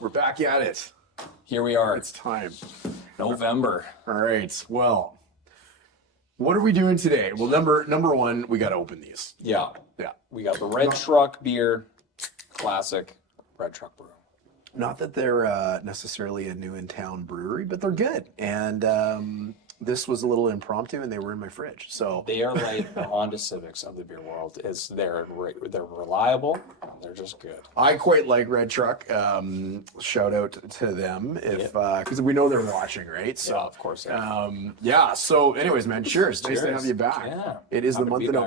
We're back at it. Here we are. It's time. November. All right. Well, what are we doing today? Well, number one, we got to open these. Yeah. Yeah. We got the Red Truck beer, classic Red Truck brew. Not that they're necessarily a new in town brewery, but they're good. And this was a little impromptu, and they were in my fridge. So They are like the Honda Civics of the beer world. They're reliable. They're just good. I quite like Red Truck. Shout out to them if because we know they're watching, right? So Yeah, of course. yeah. So, anyways, man, cheers. Nice to Cheers. have you back. Yeah. It is Happy the to month be of back.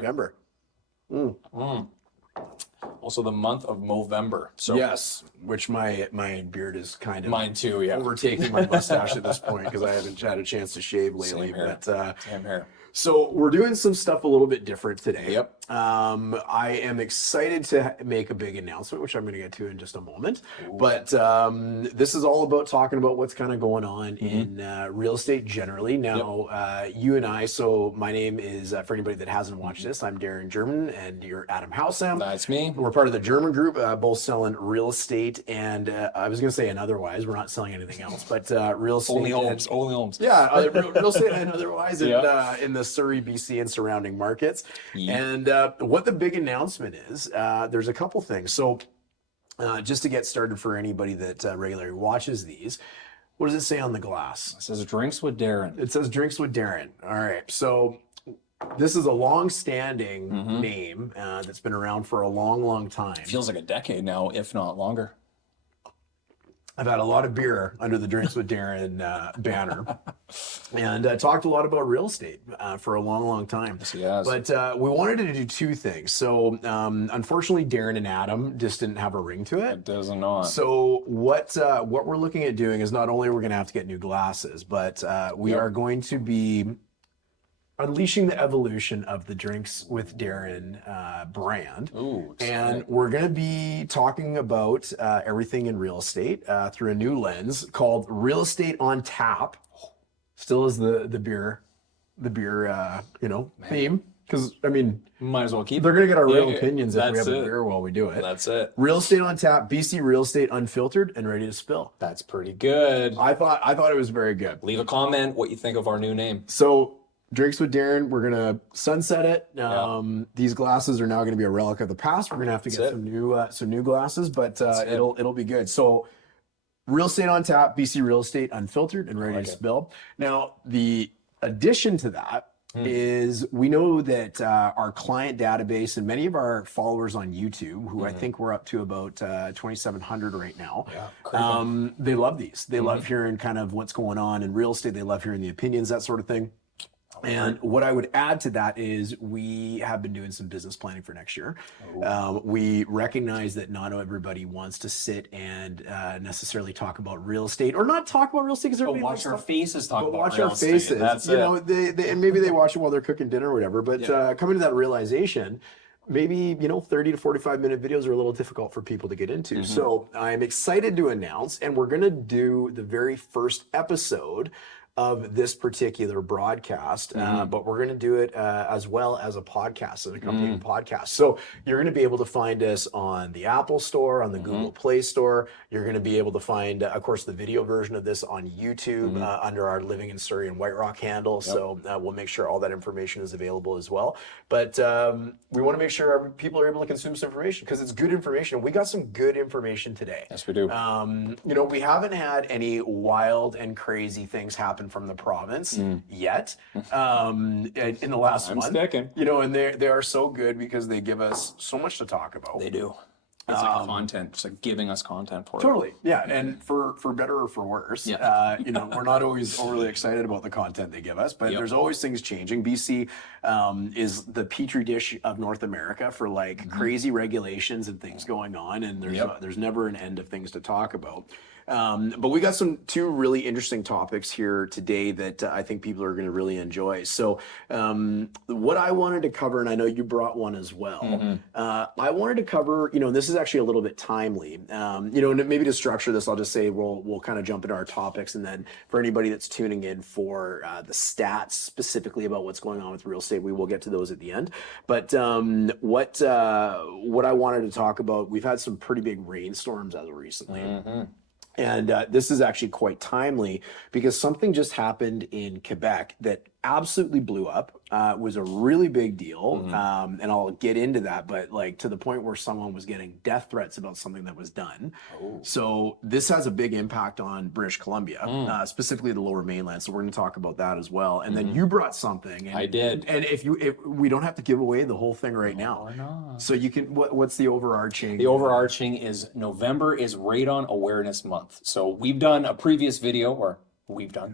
November. Also the month of Movember. So Yes, which my beard is kind of mine too. Yeah. overtaking my mustache at this point because I haven't had a chance to shave lately. Same here. But Same here. so we're doing some stuff a little bit different today. Yep. I am excited to make a big announcement, which I'm going to get to in just a moment. Ooh. But this is all about talking about what's kind of going on in real estate generally. Now, you and I, so my name is, for anybody that hasn't watched this, I'm Darin and Germyn, and you're Adam Housam. That's me. We're part of the Germyn Group, both selling real estate and I was going to say and otherwise. We're not selling anything else, but real estate. Only homes. Only homes. Yeah, real estate and otherwise Yeah. in the Surrey, BC, and surrounding markets. Yeah. And what the big announcement is, there's a couple things. So just to get started for anybody that regularly watches these, what does it say on the glass? It says drinks with Darin. It says drinks with Darin. All right. So this is a long-standing name that's been around for a long, long time. Feels like a decade now, if not longer. I've had a lot of beer under the Drinks with Darin banner and talked a lot about real estate for a long, long time. Yes, he has. But we wanted to do two things. So unfortunately, Darin and Adam just didn't have a ring to it. It does not. So what we're looking at doing is not only we're going to have to get new glasses, but we are going to be unleashing the evolution of the Drinks with Darin brand. Ooh, And we're going to be talking about everything in real estate through a new lens called Real Estate on Tap. Still is the beer theme. Because, I mean, might as well keep they're going to get our real Yeah, opinions if we that's have a it. beer while we do it. That's it. Real Estate on Tap, BC Real Estate Unfiltered and Ready to Spill. That's pretty good. I thought it was very good. Leave a comment what you think of our new name. So, Drinks with Darin, we're gonna sunset it. Yeah. These glasses are now gonna be a relic of the past. We're gonna have to get some new glasses, but it'll be good. So, Real Estate on Tap, BC Real Estate Unfiltered and Ready to Spill. Now, the addition to that is we know that our client database and many of our followers on YouTube, who I think we're up to about 2,700 right now, they love these. They love hearing kind of what's going on in real estate. They love hearing the opinions, that sort of thing. And what I would add to that is we have been doing some business planning for next year. We recognize that not everybody wants to sit and necessarily talk about real estate, or not talk about real estate because everybody Watch our faces talk about watch real our estate. faces. That's you it. know, they and maybe they watch it while they're cooking dinner or whatever. But coming to that realization, maybe 30 to 45-minute videos are a little difficult for people to get into. So I'm excited to announce, and we're going to do the very first episode of this particular broadcast, but we're going to do it as well as a podcast, an accompanying podcast. So you're going to be able to find us on the Apple Store, on the Google Play Store. You're going to be able to find, of course, the video version of this on YouTube under our Living in Surrey and White Rock handle. So we'll make sure all that information is available as well. But we want to make sure people are able to consume some information because it's good information. We got some good information today. Yes, we do. We haven't had any wild and crazy things happen from the province yet in the last month. Sticking. And they are so good because they give us so much to talk about. They do. It's like content. It's like giving us content for it. Totally, yeah, and for better or for worse, we're not always overly excited about the content they give us, but there's always things changing. BC is the petri dish of North America for like crazy regulations and things going on, and there's never an end of things to talk about. But we got two really interesting topics here today that I think people are going to really enjoy. So what I wanted to cover, and I know you brought one as well, I wanted to cover, and this is actually a little bit timely, and maybe to structure this, I'll just say we'll kind of jump into our topics, and then for anybody that's tuning in for the stats specifically about what's going on with real estate, we will get to those at the end. But what I wanted to talk about, we've had some pretty big rainstorms as of recently. And this is actually quite timely because something just happened in Quebec that absolutely blew up. Was a really big deal, and I'll get into that. But like to the point where someone was getting death threats about something that was done. So this has a big impact on British Columbia, specifically the Lower Mainland. So we're going to talk about that as well. And then you brought something. And, I did. And if we don't have to give away the whole thing right now. Why not? So you can. What's the overarching? The overarching is November is Radon Awareness Month. So we've done a previous video, or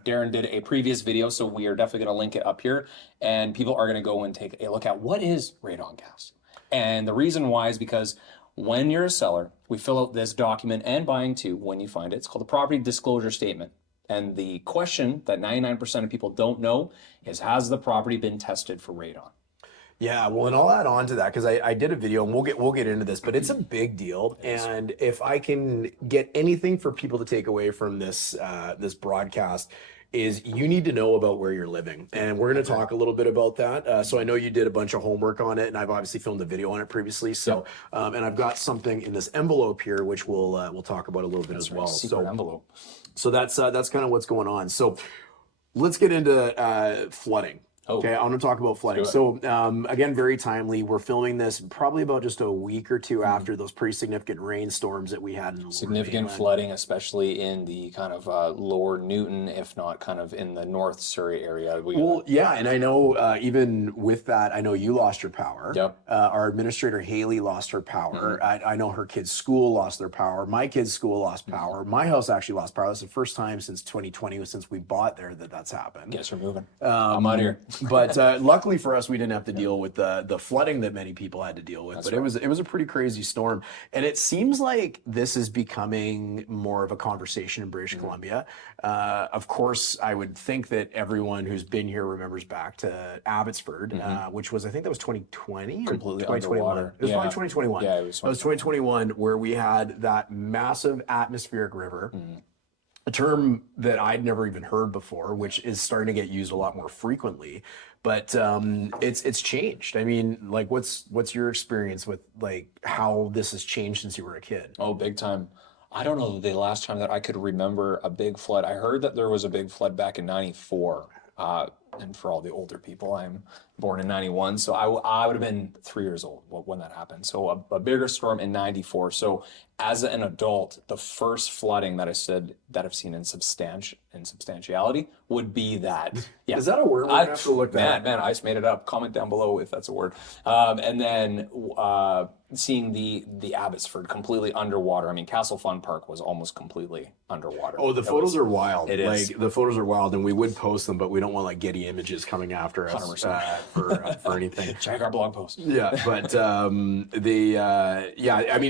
Darin did a previous video, so we are definitely going to link it up here, and people are going to go and take a look at what is radon gas. And the reason why is because when you're a seller, we fill out this document, and buying too, when you find it. It's called the Property Disclosure Statement. And the question that 99% of people don't know is, has the property been tested for radon? Yeah, well, and I'll add on to that because I did a video, and we'll get into this, but it's a big deal. And if I can get anything for people to take away from this this broadcast, is you need to know about where you're living, and we're going to talk a little bit about that. So I know you did a bunch of homework on it, and I've obviously filmed a video on it previously. So and I've got something in this envelope here, which we'll talk about a little bit as well. Secret envelope. So that's kind of what's going on. So let's get into flooding. Okay, I want to talk about flooding. So again, very timely. We're filming this probably about just a week or two after those pretty significant rainstorms that we had in the significant flooding, especially in the kind of lower Newton, if not kind of in the North Surrey area. Well, yeah, and I know even with that, I know you lost your power. Yep. Our administrator Haley lost her power. I know her kids' school lost their power. My kids' school lost power. My house actually lost power. That's the first time since 2020, since we bought there, that's happened. Guess we're moving. I'm out of here. But luckily for us, we didn't have to deal with the flooding that many people had to deal with. But it was a pretty crazy storm, and it seems like this is becoming more of a conversation in British Columbia. Of course, I would think that everyone who's been here remembers back to Abbotsford, which was, I think that was 2020 or Completely 2021. underwater. It was probably 2021. Yeah, it was 2021, where we had that massive atmospheric river. A term that I'd never even heard before, which is starting to get used a lot more frequently, but it's changed. I mean, like, what's your experience with like how this has changed since you were a kid? Oh, big time. I don't know the last time that I could remember a big flood. I heard that there was a big flood back in '94. And for all the older people, I'm born in '91, so I would have been 3 years old when that happened. So a bigger storm in '94. So as an adult, the first flooding that I've seen in substantiality would be that. Yeah. Is that a word? I have to look that up. Man, I just made it up. Comment down below if that's a word. And then seeing the Abbotsford completely underwater. I mean, Castle Fun Park was almost completely underwater. Oh, the photos are wild. It is. Like, the photos are wild, and we would post them, but we don't want like Getty Images coming after us for anything. Check our blog post. Yeah, but I mean,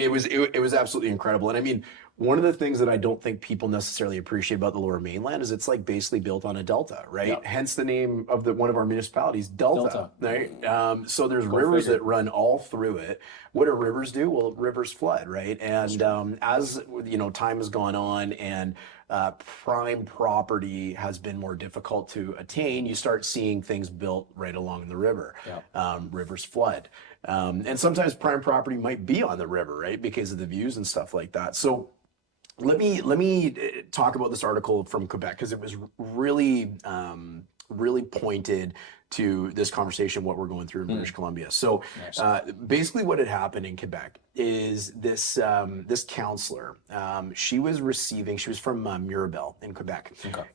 it was absolutely incredible, and I mean, one of the things that I don't think people necessarily appreciate about the Lower Mainland is it's like basically built on a delta, right? Yep. Hence the name of one of our municipalities, Delta. Right? So there's rivers that run all through it. What do rivers do? Well, rivers flood, right? And as you know, time has gone on and prime property has been more difficult to attain, you start seeing things built right along the river. Yep. Rivers flood. And sometimes prime property might be on the river, right? Because of the views and stuff like that. So let me talk about this article from Quebec, because it was really pointed to this conversation, what we're going through in British Columbia. So basically what had happened in Quebec is this counselor, she was from Mirabel in Quebec,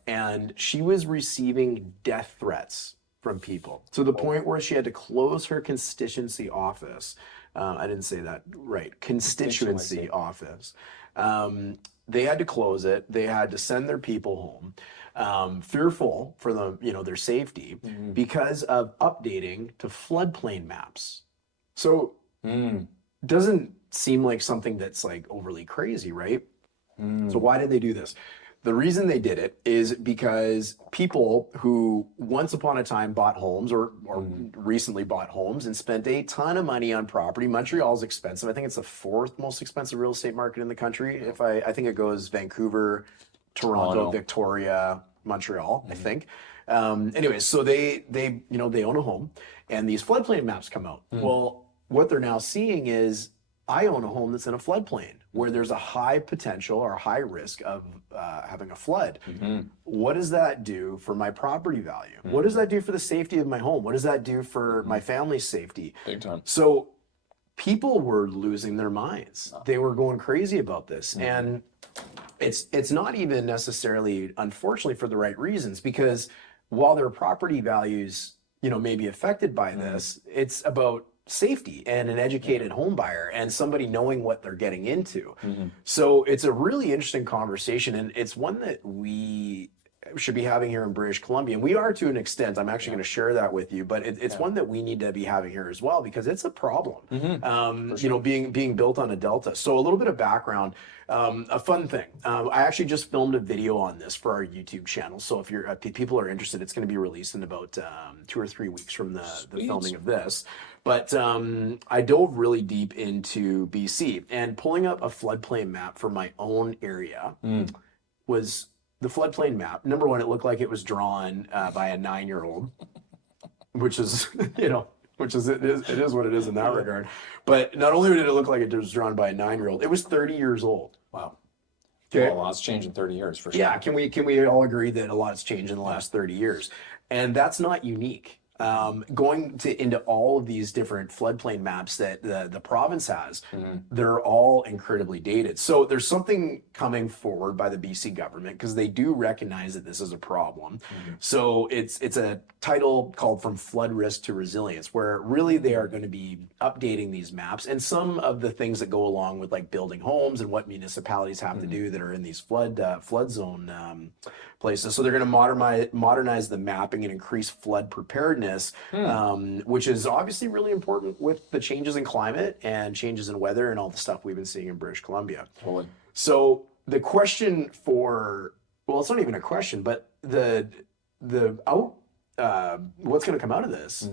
and she was receiving death threats from people to the point where she had to close her constituency office. I didn't say that right. Constituency office. They had to close it. They had to send their people home, fearful for their safety because of updating to floodplain maps. So doesn't seem like something that's like overly crazy, right? So why did they do this? The reason they did it is because people who once upon a time bought homes or recently bought homes and spent a ton of money on property. Montreal's expensive. I think it's the fourth most expensive real estate market in the country. I think it goes Vancouver, Toronto, Victoria, Montreal, I think. Anyways, so they own a home and these floodplain maps come out. Well, what they're now seeing is I own a home that's in a floodplain. where there's a high potential or high risk of having a flood. Mm-hmm. What does that do for my property value? What does that do for the safety of my home? What does that do for my family's safety? Big time. So people were losing their minds. They were going crazy about this. And it's not even necessarily, unfortunately, for the right reasons, because while their property values, may be affected by this, it's about safety and an educated home buyer and somebody knowing what they're getting into. So it's a really interesting conversation, and it's one that we should be having here in British Columbia. And we are, to an extent. I'm actually going to share that with you, but it's one that we need to be having here as well, because it's a problem, being built on a delta. So a little bit of background, a fun thing. I actually just filmed a video on this for our YouTube channel. So if you're people are interested, it's going to be released in about 2 or 3 weeks from the filming of this. But I dove really deep into BC, and pulling up a floodplain map for my own area was the floodplain map. Number one, it looked like it was drawn by a 9-year-old, which is, it is what it is in that regard. But not only did it look like it was drawn by a 9-year-old, it was 30 years old. Wow. Okay. Well, a lot's changed in 30 years, for sure. Yeah, can we all agree that a lot's changed in the last 30 years? And that's not unique. Going into all of these different floodplain maps that the province has, they're all incredibly dated. So there's something coming forward by the BC government, because they do recognize that this is a problem. So it's a title called From Flood Risk to Resilience, where really they are going to be updating these maps and some of the things that go along with, like, building homes and what municipalities have to do that are in these flood zone places. So they're going to modernize the mapping and increase flood preparedness, which is obviously really important with the changes in climate and changes in weather and all the stuff we've been seeing in British Columbia. Totally. So the question it's not even a question, but what's going to come out of this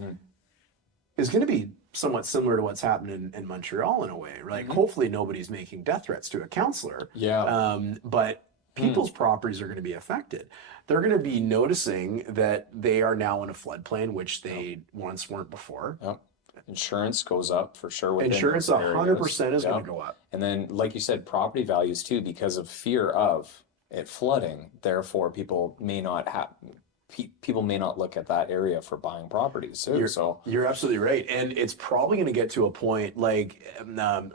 is going to be somewhat similar to what's happened in Montreal in a way, right? Hopefully nobody's making death threats to a councillor. Yeah. But people's properties are going to be affected. They're going to be noticing that they are now in a floodplain, which they once weren't before. Yep. Insurance goes up for sure. Insurance 100% is going to go up. And then, like you said, property values too, because of fear of it flooding. Therefore, people may not look at that area for buying properties too. You're absolutely right. And it's probably going to get to a point like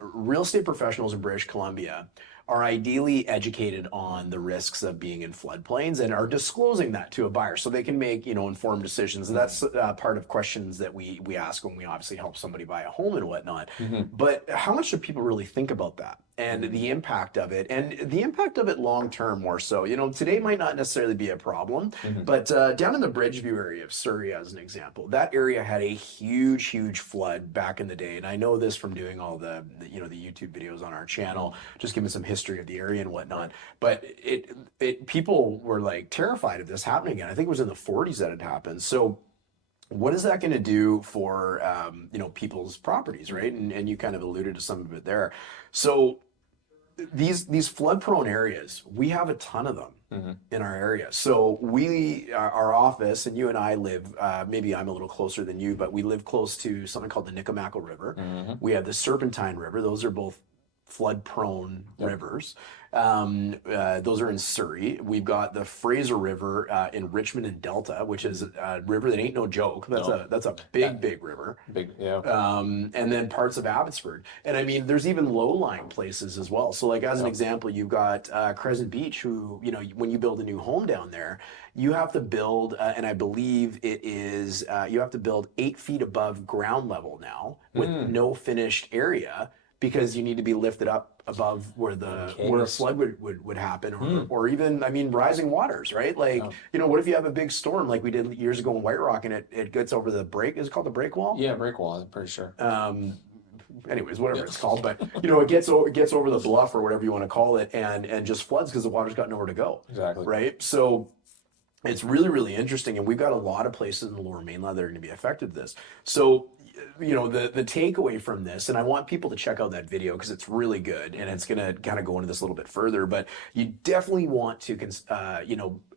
real estate professionals in British Columbia are ideally educated on the risks of being in floodplains and are disclosing that to a buyer so they can make, informed decisions. And that's part of questions that we ask when we obviously help somebody buy a home and whatnot. But how much do people really think about that and the impact of it, and the impact of it long term more so? Today might not necessarily be a problem, but down in the Bridgeview area of Surrey, as an example, that area had a huge flood back in the day. And I know this from doing all the YouTube videos on our channel, just giving some history of the area and whatnot. But people were like terrified of this happening again. I think it was in the 40s that it happened. So what is that going to do for people's properties, right? And you kind of alluded to some of it there. So these flood prone areas, we have a ton of them in our area. So our office, and you and I live, maybe I'm a little closer than you, but we live close to something called the Nikomakil River. We have the Serpentine River. Those are both flood prone rivers. Those are in Surrey. We've got the Fraser River in Richmond and Delta, which is a river that ain't no joke. That's a big river. Big, yeah. And then parts of Abbotsford. And I mean, there's even low-lying places as well. So like as an example, you've got Crescent Beach, who, when you build a new home down there, you have to build, and I believe it is, you have to build 8 feet above ground level now with no finished area, because you need to be lifted up above where a flood would happen, or even, I mean, rising waters, right? Like, what if you have a big storm like we did years ago in White Rock, and it gets over the is it called the break wall? Yeah, break wall, I'm pretty sure. Anyways, whatever it's called, but it gets over the bluff or whatever you want to call it, and just floods because the water's got nowhere to go. Exactly. Right? So it's really interesting, and we've got a lot of places in the Lower Mainland that are going to be affected this. So the takeaway from this, and I want people to check out that video because it's really good and it's going to kind of go into this a little bit further, but you definitely want to,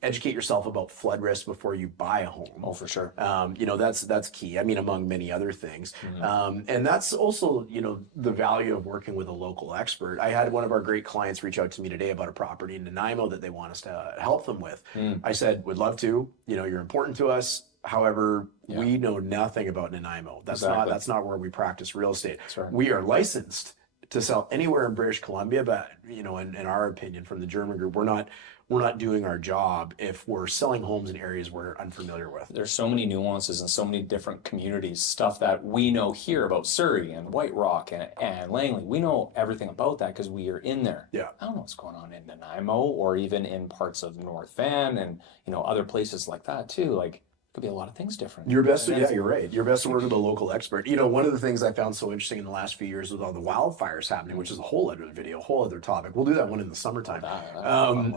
educate yourself about flood risk before you buy a home. Oh, for sure. That's key. I mean, among many other things. And that's also, the value of working with a local expert. I had one of our great clients reach out to me today about a property in Nanaimo that they want us to help them with. I said, would love to, you're important to us. However, we know nothing about Nanaimo. That's not where we practice real estate. Right. We are licensed to sell anywhere in British Columbia, but in our opinion, from the Germyn Group, we're not doing our job if we're selling homes in areas we're unfamiliar with. There's so many nuances and so many different communities, stuff that we know here about Surrey and White Rock and Langley. We know everything about that because we are in there. Yeah. I don't know what's going on in Nanaimo or even in parts of North Van and other places like that too. Like, could be a lot of things different. You're right. You're best to work with a local expert. One of the things I found so interesting in the last few years with all the wildfires happening, which is a whole other video, whole other topic. We'll do that one in the summertime.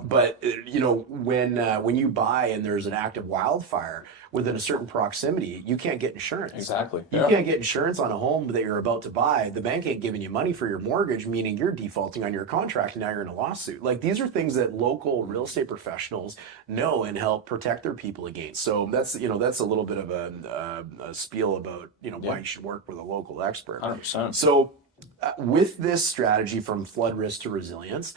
But when you buy and there's an active wildfire within a certain proximity, you can't get insurance. Exactly. You can't get insurance on a home that you're about to buy. The bank ain't giving you money for your mortgage, meaning you're defaulting on your contract and now you're in a lawsuit. Like, these are things that local real estate professionals know and help protect their people against. So that's a little bit of a spiel about why you should work with a local expert. 100%. So with this strategy from flood risk to resilience,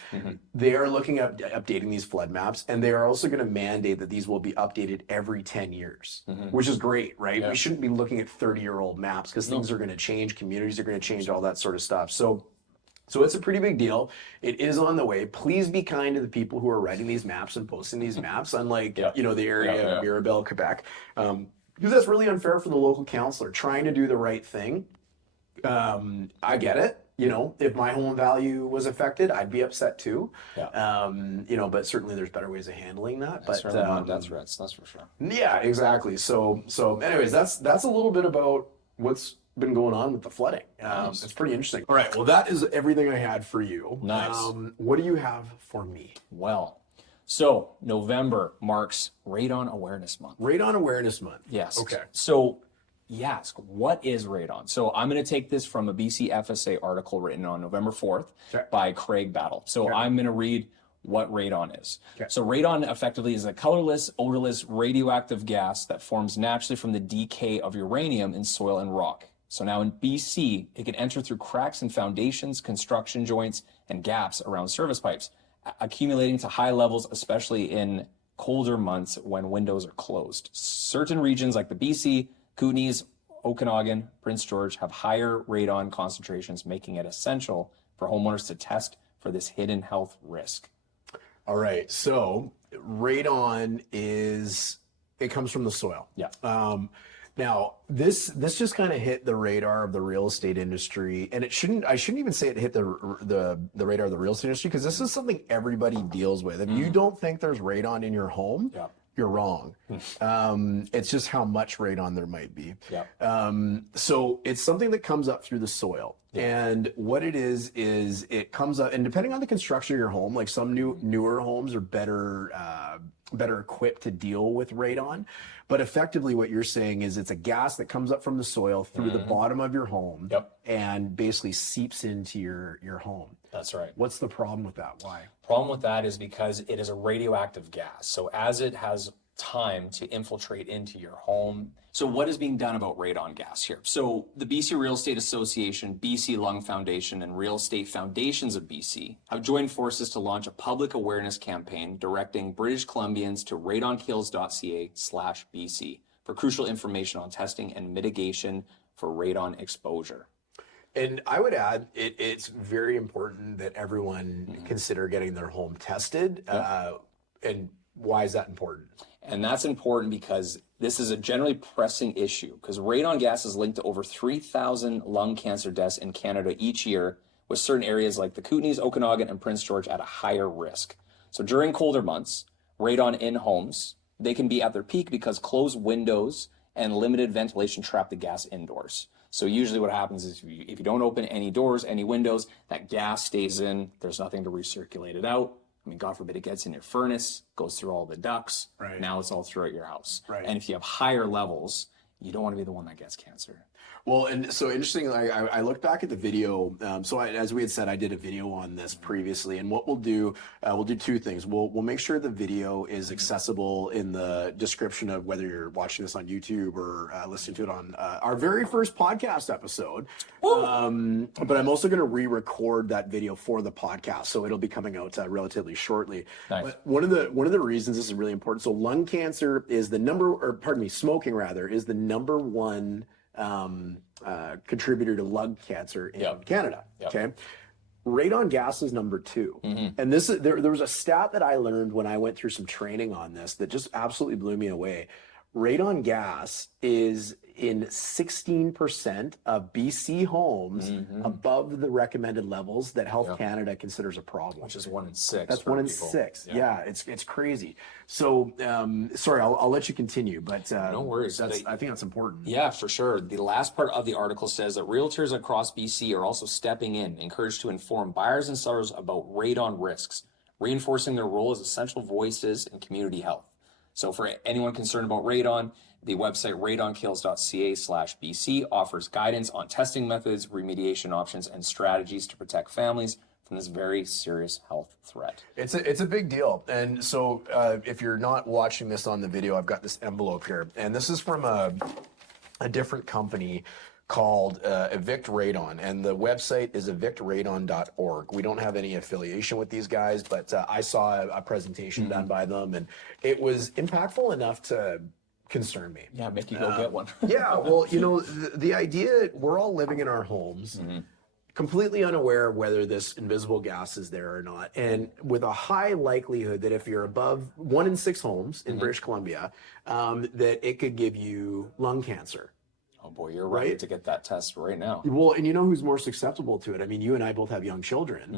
they are looking at updating these flood maps, and they are also going to mandate that these will be updated every 10 years, which is great, right? Yeah. We shouldn't be looking at 30-year-old maps because things are going to change, communities are going to change, all that sort of stuff. So it's a pretty big deal. It is on the way. Please be kind to the people who are writing these maps and posting these maps, unlike the area of Mirabel, Quebec, because that's really unfair for the local councillor trying to do the right thing. I get it. If my home value was affected, I'd be upset too. Yeah. But certainly there's better ways of handling that. But certainly not death threats, that's for sure. Yeah, exactly. So anyways, that's a little bit about what's been going on with the flooding. Nice. It's pretty interesting. All right. Well, that is everything I had for you. Nice. What do you have for me? Well, so November marks Radon Awareness Month. Radon Awareness Month. Yes. Okay. So you ask, what is radon? So I'm going to take this from a BC FSA article written on November 4th by Craig Battle. So I'm going to read what radon is. So radon effectively is a colorless, odorless, radioactive gas that forms naturally from the decay of uranium in soil and rock. So now in BC, it can enter through cracks in foundations, construction joints, and gaps around service pipes, accumulating to high levels, especially in colder months when windows are closed. Certain regions like the BC, Kootenays, Okanagan, Prince George have higher radon concentrations, making it essential for homeowners to test for this hidden health risk. All right. So radon it comes from the soil. Yeah. Now this just kind of hit the radar of the real estate industry, and I shouldn't even say it hit the radar of the real estate industry, because this is something everybody deals with. If you don't think there's radon in your home, you're wrong. It's just how much radon there might be. So it's something that comes up through the soil. And what it is it comes up, and depending on the construction of your home, like some newer homes are better equipped to deal with radon. But effectively what you're saying is it's a gas that comes up from the soil through the bottom of your home and basically seeps into your home. That's right. What's the problem with that? Why? Problem with that is because it is a radioactive gas. So as it has time to infiltrate into your home. So what is being done about radon gas here? So the BC Real Estate Association, BC Lung Foundation, and Real Estate Foundations of BC have joined forces to launch a public awareness campaign directing British Columbians to radonkills.ca/BC for crucial information on testing and mitigation for radon exposure. And I would add, it's very important that everyone consider getting their home tested. And why is that important? And that's important because this is a generally pressing issue, because radon gas is linked to over 3,000 lung cancer deaths in Canada each year, with certain areas like the Kootenays, Okanagan, and Prince George at a higher risk. So during colder months, radon in homes, they can be at their peak because closed windows and limited ventilation trap the gas indoors. So usually what happens is if you don't open any doors, any windows, that gas stays in, there's nothing to recirculate it out. I mean, God forbid it gets in your furnace, goes through all the ducts. Now it's all throughout your house. And if you have higher levels, you don't want to be the one that gets cancer. Well, and so interesting, I looked back at the video. As we had said, I did a video on this previously, and what we'll do two things. We'll make sure the video is accessible in the description of whether you're watching this on YouTube or listening to it on our very first podcast episode. But I'm also going to re-record that video for the podcast, so it'll be coming out relatively shortly. Nice. But one of the reasons this is really important. So lung cancer is smoking rather is the number one contributor to lung cancer in Canada. Okay. Radon gas is number 2. And this is there was a stat that I learned when I went through some training on this that just absolutely blew me away. Radon gas is in 16% of BC homes above the recommended levels that Health Canada considers a problem. Which is 1 in 6. That's 1 in 6. Yeah, it's crazy. So, sorry, I'll let you continue, but no worries. I think that's important. Yeah, for sure. The last part of the article says that realtors across BC are also stepping in, encouraged to inform buyers and sellers about radon risks, reinforcing their role as essential voices in community health. So for anyone concerned about radon, the website radonkills.ca/BC offers guidance on testing methods, remediation options, and strategies to protect families from this very serious health threat. It's a big deal. And so if you're not watching this on the video, I've got this envelope here. And this is from a different company called Evict Radon, and the website is evictradon.org. We don't have any affiliation with these guys, but I saw a presentation done by them, and it was impactful enough to concern me. Yeah, make you go get one. Yeah, well, the idea, we're all living in our homes, completely unaware of whether this invisible gas is there or not, and with a high likelihood that if you're above 1 in 6 homes in British Columbia, that it could give you lung cancer. Oh boy, you're ready to get that test right now. Well, and you know who's more susceptible to it? I mean, you and I both have young children.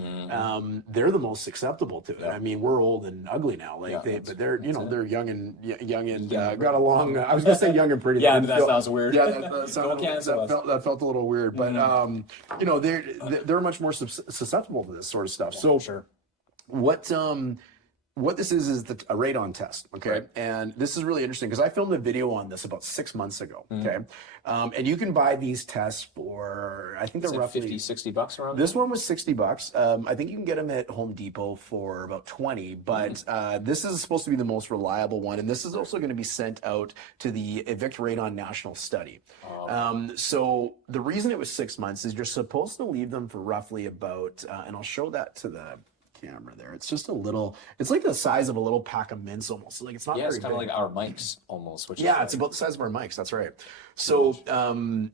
They're the most susceptible to it. I mean, we're old and ugly now, but they're they're young and got a long. I was gonna say young and pretty. Yeah, that sounds weird. Yeah, that felt a little weird, but they're much more susceptible to this sort of stuff. So sure. What this is a radon test, okay? Right. And this is really interesting because I filmed a video on this about 6 months ago, okay? And you can buy these tests for, I think they're roughly $50-$60 around. This one was $60. I think you can get them at Home Depot for about 20, but this is supposed to be the most reliable one, and this is also going to be sent out to the Evict Radon National Study. So the reason it was 6 months is you're supposed to leave them for roughly about, and I'll show that to the camera there. It's just it's like the size of a little pack of mints almost. Like it's not very it's kind of big. like our mics almost. Which It's about the size of our mics. That's right. So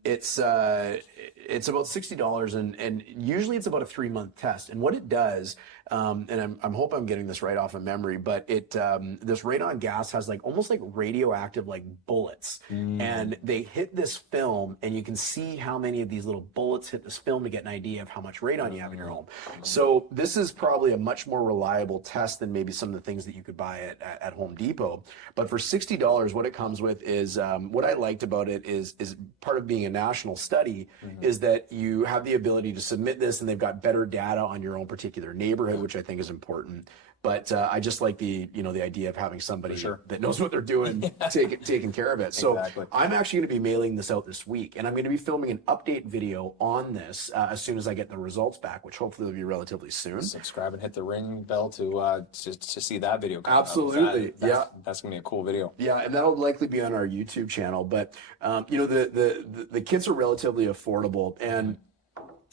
it's about $60, and usually it's about a 3-month test. And what it does, and I'm hope I'm getting this right off of memory, but this radon gas has almost like radioactive bullets, and they hit this film, and you can see how many of these little bullets hit this film to get an idea of how much radon you have in your home. So this is probably a much more reliable test than maybe some of the things that you could buy at Home Depot. But for $60, what it comes with is what I liked about it is part of being a national study is that you have the ability to submit this, and they've got better data on your own particular neighborhood, which I think is important. But I just like the idea of having somebody that knows what they're doing taking care of it. So I'm actually going to be mailing this out this week, and I'm going to be filming an update video on this as soon as I get the results back, which hopefully will be relatively soon. Subscribe and hit the ring bell to see that video. Absolutely, that's gonna be a cool video. Yeah, and that'll likely be on our YouTube channel. But the kits are relatively affordable, and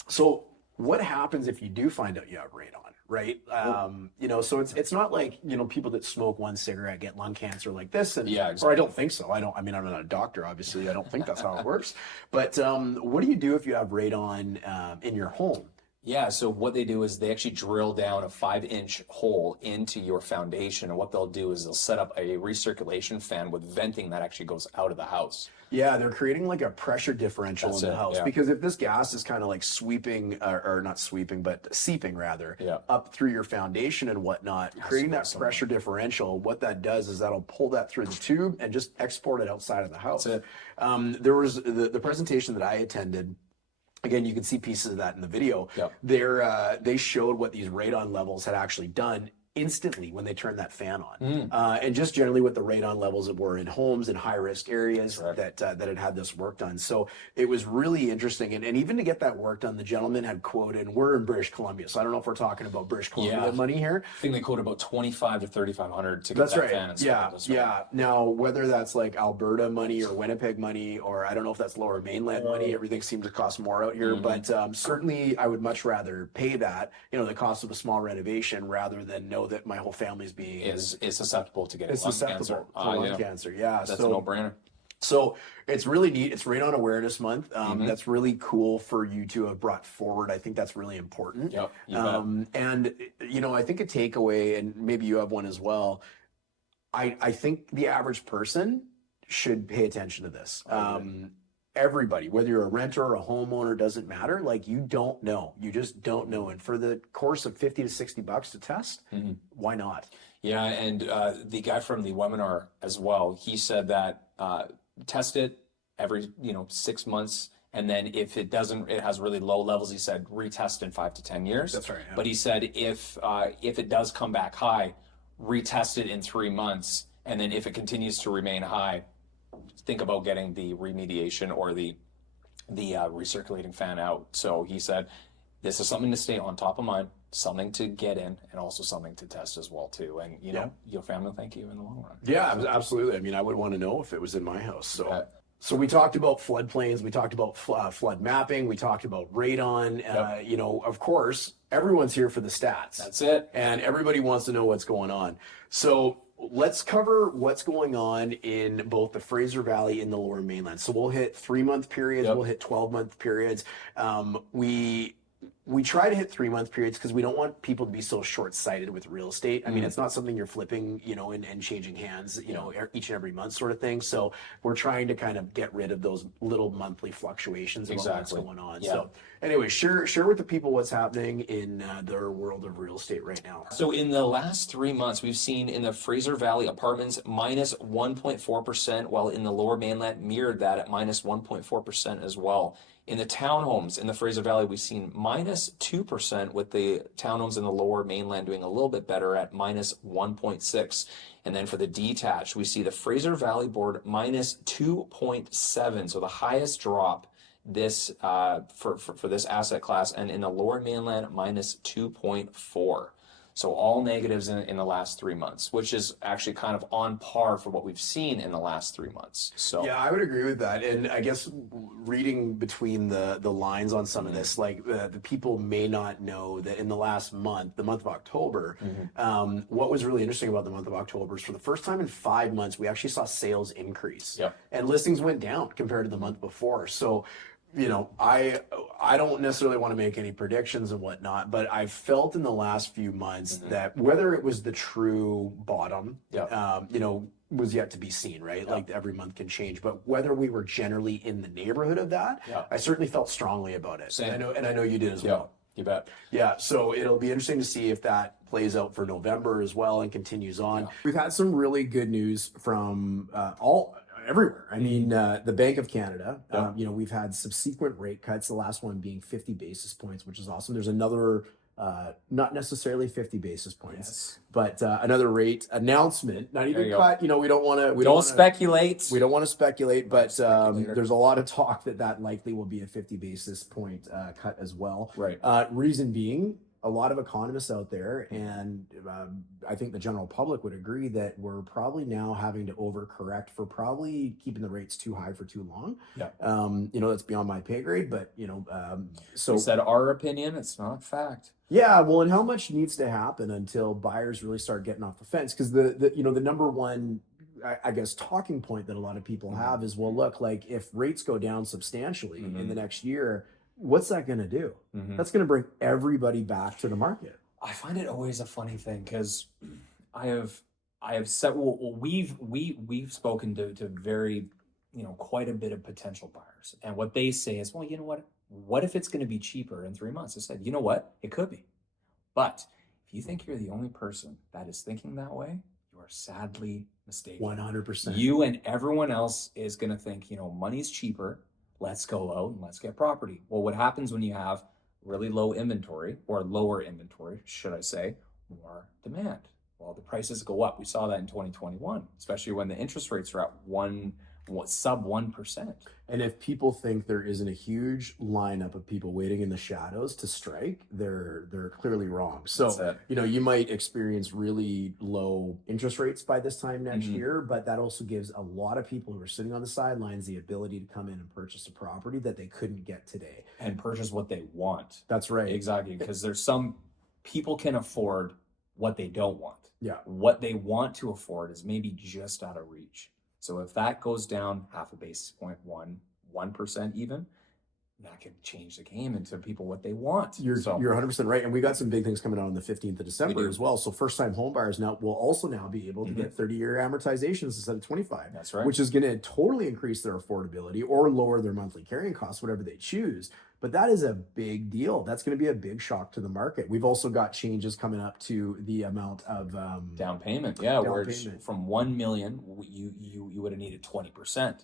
so what happens if you do find out you have radon? Right. So it's not like, people that smoke one cigarette get lung cancer like this. And, or I don't think so. I'm not a doctor, obviously. I don't think that's how it works. But what do you do if you have radon in your home? Yeah, so what they do is they actually drill down a 5-inch hole into your foundation. And what they'll do is they'll set up a recirculation fan with venting that actually goes out of the house. Yeah, they're creating like a pressure differential in the house, because if this gas is kind of like sweeping, or not sweeping, but seeping rather, up through your foundation and whatnot, creating that pressure differential, what that does is that'll pull that through the tube and just export it outside of the house. There was the presentation that I attended. Again, you can see pieces of that in the video. They showed what these radon levels had actually done instantly when they turned that fan on. And just generally with the radon levels that were in homes in high risk areas that had this work done. So it was really interesting. And even to get that work done, the gentleman had quoted, and we're in British Columbia, so I don't know if we're talking about British Columbia money here. I think they quoted about 2,500 to 3,500 to get that fan installed. Yeah. Now, whether that's like Alberta money or Winnipeg money, or I don't know if that's lower mainland money, everything seems to cost more out here. But certainly I would much rather pay that, the cost of a small renovation, rather than know that my whole family's being is susceptible to getting lung cancer. Yeah, that's a no-brainer. So it's really neat. It's Radon Awareness Month. That's really cool for you to have brought forward. I think that's really important. Yep, and I think a takeaway, and maybe you have one as well. I think the average person should pay attention to this. Everybody, whether you're a renter or a homeowner, doesn't matter. Like, you don't know. You just don't know. And for the course of $50 to $60 to test, why not? Yeah, and the guy from the webinar as well, he said that test it every 6 months, and then if it has really low levels, he said retest in 5 to 10 years. That's right. Yeah. But he said if it does come back high, retest it in 3 months, and then if it continues to remain high, think about getting the remediation or the recirculating fan out. So he said this is something to stay on top of mind, something to get in, and also something to test as well too. And your family will thank you in the long run. Yeah, absolutely. I mean, I would want to know if it was in my house. So we talked about floodplains, we talked about flood mapping, we talked about radon. Of course, everyone's here for the stats. That's it. And everybody wants to know what's going on. So let's cover what's going on in both the Fraser Valley and the Lower Mainland. So we'll hit 3-month periods, we'll hit 12-month periods. We try to hit 3-month periods because we don't want people to be so short-sighted with real estate. I mean, it's not something you're flipping, and changing hands, each and every month sort of thing. So we're trying to kind of get rid of those little monthly fluctuations about what's going on. Yeah. So anyway, share with the people what's happening in their world of real estate right now. So in the last 3 months, we've seen in the Fraser Valley apartments minus 1.4%, while in the Lower Mainland mirrored that at minus 1.4% as well. In the townhomes in the Fraser Valley, we've seen minus 2%, with the townhomes in the Lower Mainland doing a little bit better at minus 1.6. And then for the detached, we see the Fraser Valley board minus 2.7, so the highest drop this for this asset class, and in the Lower Mainland minus 2.4. So all negatives in the last 3 months, which is actually kind of on par for what we've seen in the last 3 months. So yeah, I would agree with that. And I guess reading between the lines on some of this, like the people may not know that in the last month, the month of October, what was really interesting about the month of October is for the first time in 5 months, we actually saw sales increase. And listings went down compared to the month before. So I don't necessarily want to make any predictions and whatnot, but I felt in the last few months that whether it was the true bottom, was yet to be seen, right? Like every month can change, but whether we were generally in the neighborhood of that, I certainly felt strongly about it. Same. And I know you did as well. You bet. Yeah, so it'll be interesting to see if that plays out for November as well and continues on. We've had some really good news from everywhere. I mean, the Bank of Canada, we've had subsequent rate cuts, the last one being 50 basis points, which is awesome. There's another, not necessarily 50 basis points, but another rate announcement, not even cut. We don't want to, don't speculate. We don't want to speculate, but there's a lot of talk that likely will be a 50 basis point cut as well. Right. Reason being, a lot of economists out there, and I think the general public would agree that we're probably now having to overcorrect for probably keeping the rates too high for too long. That's beyond my pay grade, but so we said our opinion, it's not fact. Yeah, well, and how much needs to happen until buyers really start getting off the fence? Because the number one, I guess, talking point that a lot of people have is, well, look, like if rates go down substantially in the next year, what's that going to do? That's going to bring everybody back to the market. I find it always a funny thing because I have said, we've spoken to very, quite a bit of potential buyers, and what they say is, well, you know what if it's going to be cheaper in 3 months? I said, you know what, it could be, but if you think you're the only person that is thinking that way, you are sadly mistaken. 100%. You and everyone else is going to think, money's cheaper. Let's go out and let's get property. Well, what happens when you have really low inventory, or lower inventory, should I say, more demand. Well, the prices go up. We saw that in 2021, especially when the interest rates are at sub 1%. And if people think there isn't a huge lineup of people waiting in the shadows to strike, they're clearly wrong. So, you might experience really low interest rates by this time next year, but that also gives a lot of people who are sitting on the sidelines the ability to come in and purchase a property that they couldn't get today. And purchase what they want. That's right. Exactly. Because there's some people can afford what they don't want. Yeah. What they want to afford is maybe just out of reach. So if that goes down half a basis point, 1% even, that could change the game into people what they want. You're 100% right. And we got some big things coming out on the 15th of December as well. So first-time home buyers now will also now be able to get 30-year amortizations instead of 25. That's right. Which is going to totally increase their affordability or lower their monthly carrying costs, whatever they choose. But that is a big deal. That's going to be a big shock to the market. We've also got changes coming up to the amount of down payment. Yeah, from 1 million, you would have needed 20%.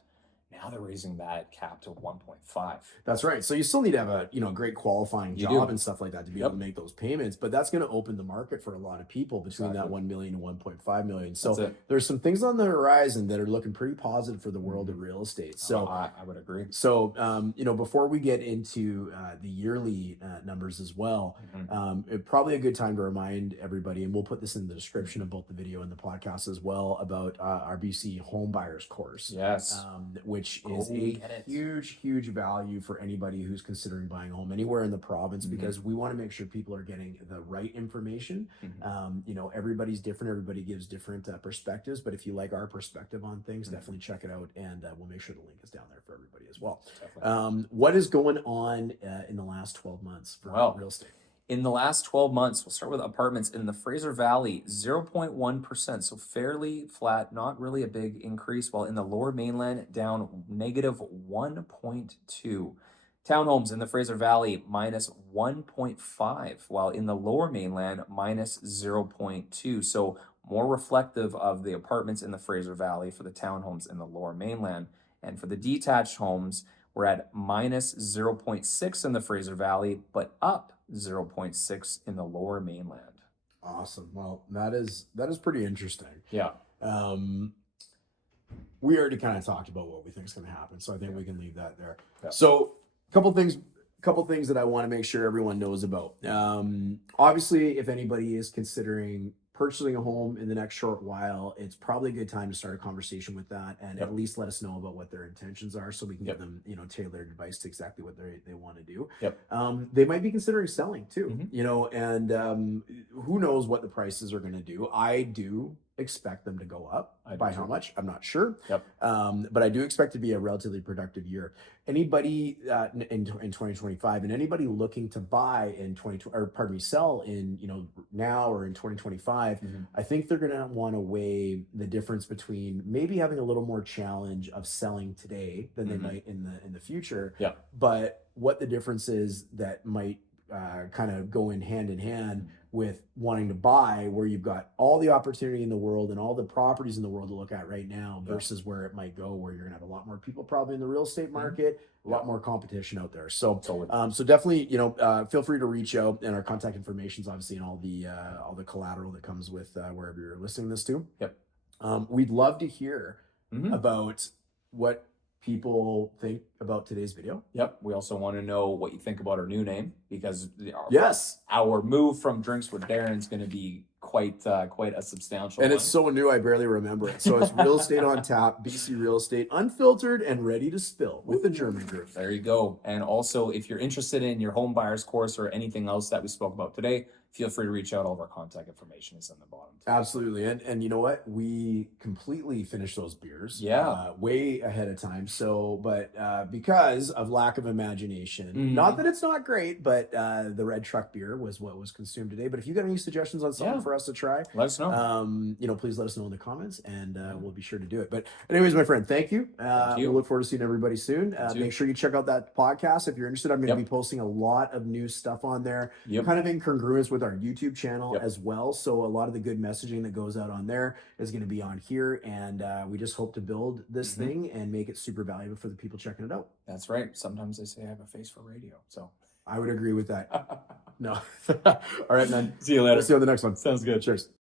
Now they're raising that cap to 1.5. That's right. So you still need to have a great qualifying job and stuff like that to be able to make those payments. But that's going to open the market for a lot of people between that 1 million and 1.5 million. So there's some things on the horizon that are looking pretty positive for the world of real estate. So I would agree. So before we get into the yearly numbers as well, probably a good time to remind everybody, and we'll put this in the description of both the video and the podcast as well, about our BC Home Buyers course. Yes. Which is a huge value for anybody who's considering buying a home anywhere in the province, because we want to make sure people are getting the right information. Everybody's different. Everybody gives different perspectives, but if you like our perspective on things, definitely check it out, and we'll make sure the link is down there for everybody as well. What is going on in the last 12 months for real estate? In the last 12 months, we'll start with apartments in the Fraser Valley, 0.1%, so fairly flat, not really a big increase, while in the Lower Mainland, down negative 1.2. Townhomes in the Fraser Valley, minus 1.5, while in the Lower Mainland, minus 0.2. So more reflective of the apartments in the Fraser Valley for the townhomes in the Lower Mainland. And for the detached homes, we're at minus 0.6 in the Fraser Valley, but up 0.6 in the Lower Mainland. Awesome. Well, that is pretty interesting. Yeah. We already kind of talked about what we think is going to happen, so I think we can leave that there. Yeah. So, couple things that I want to make sure everyone knows about. Obviously, if anybody is considering purchasing a home in the next short while, it's probably a good time to start a conversation with that, and at least let us know about what their intentions are, so we can give them tailored advice to exactly what they want to do. They might be considering selling too, and who knows what the prices are going to do. I do expect them to go up. By how much, I'm not sure. But I do expect to be a relatively productive year. Anybody in 2025, and anybody looking to buy in sell in now or in 2025, I think they're going to want to weigh the difference between maybe having a little more challenge of selling today than they might in the future. But what the difference is that might kind of go in hand with wanting to buy, where you've got all the opportunity in the world and all the properties in the world to look at right now, versus where it might go, where you're gonna have a lot more people probably in the real estate market, a lot more competition out there. So so definitely feel free to reach out, and our contact information is obviously in all the collateral that comes with wherever you're listening this to. We'd love to hear about what people think about today's video. We also want to know what you think about our new name, because our move from Drinks with Darin is going to be quite a substantial and one. It's so new I barely remember it. So it's Real Estate on Tap, BC Real Estate, unfiltered and ready to spill with the Germyn Group. There you go. And also, if you're interested in your home buyers course or anything else that we spoke about today, feel free to reach out. All of our contact information is in the bottom. Absolutely. And you know what? We completely finished those beers way ahead of time. So, but because of lack of imagination, not that it's not great, but the Red Truck beer was what was consumed today. But if you got any suggestions on something for us to try, let us know. Please let us know in the comments, and we'll be sure to do it. But anyways, my friend, thank you. We'll look forward to seeing everybody soon. Make sure you check out that podcast if you're interested. I'm going to be posting a lot of new stuff on there, kind of in congruence with our YouTube channel as well. So a lot of the good messaging that goes out on there is going to be on here, and we just hope to build this thing and make it super valuable for the people checking it out. That's right. Sometimes they say I have a face for radio, so I would agree with that. No. All right, man. See you later. We'll see you on the next one. Sounds good. Cheers.